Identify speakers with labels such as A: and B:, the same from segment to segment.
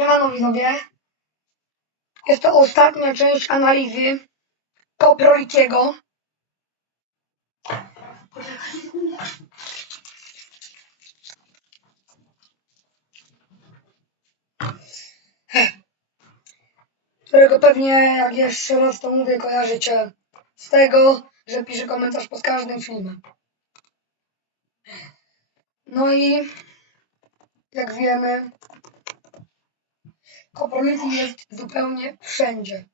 A: Siemano widzowie. Jest to ostatnia część analizy Koproliciego. Którego pewnie, jak jeszcze raz to mówię, kojarzycie z tego, że pisze komentarz pod każdym filmem. No i jak wiemy, Koprolity jest zupełnie wszędzie.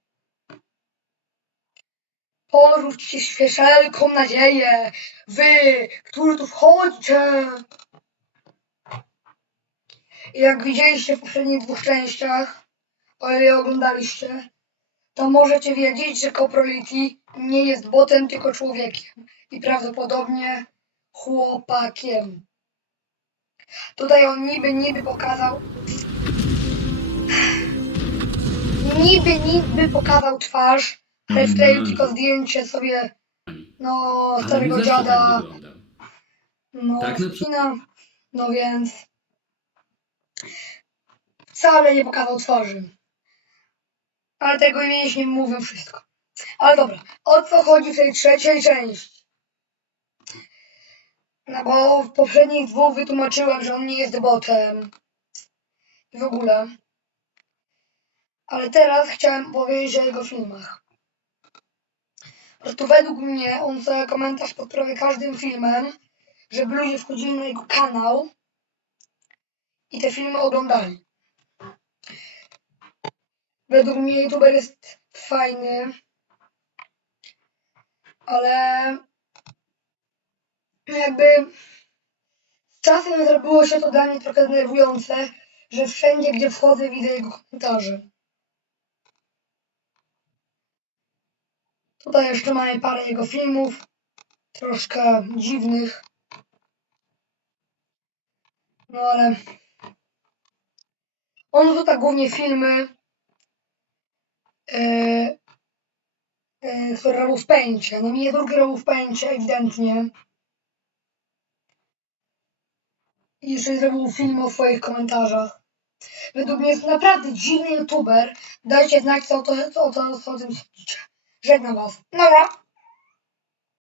A: Porzućcie wszelką nadzieję, wy, którzy tu wchodzicie. Jak widzieliście w poprzednich dwóch częściach, o ile je oglądaliście, to możecie wiedzieć, że Coprolity nie jest botem, tylko człowiekiem. I prawdopodobnie chłopakiem. Tutaj on niby, niby pokazał niby, niby pokazał twarz, ale wkleił
B: Mhm.
A: tylko zdjęcie sobie, no,
B: Ale
A: starego
B: nie zawsze
A: dziada,
B: tak wygląda.
A: no,
B: Tak na przykład-
A: skina, no więc wcale nie pokazał twarzy. Ale tego mięśnie mówią wszystko. Ale dobra, o co chodzi w tej trzeciej części? No bo w poprzednich dwóch wytłumaczyłem, że on nie jest botem. I w ogóle. Ale teraz chciałem powiedzieć o jego filmach. Po prostu według mnie on sobie komentarz pod prawie każdym filmem, żeby ludzie wchodzili na jego kanał i te filmy oglądali. Według mnie youtuber jest fajny, ale jakby czasem zrobiło się to dla mnie trochę denerwujące, że wszędzie gdzie wchodzę widzę jego komentarze. Tutaj jeszcze mamy parę jego filmów, troszkę dziwnych. No ale on wrzuca głównie filmy, yy, yy, które robił w pęcie. No miniaturki robił w pęcie, ewidentnie. I jeszcze zrobił film o swoich komentarzach. Według mnie jest naprawdę dziwny youtuber. Dajcie znać, co, to, co, co, co o tym sądzicie. Żegnam was. Dobra.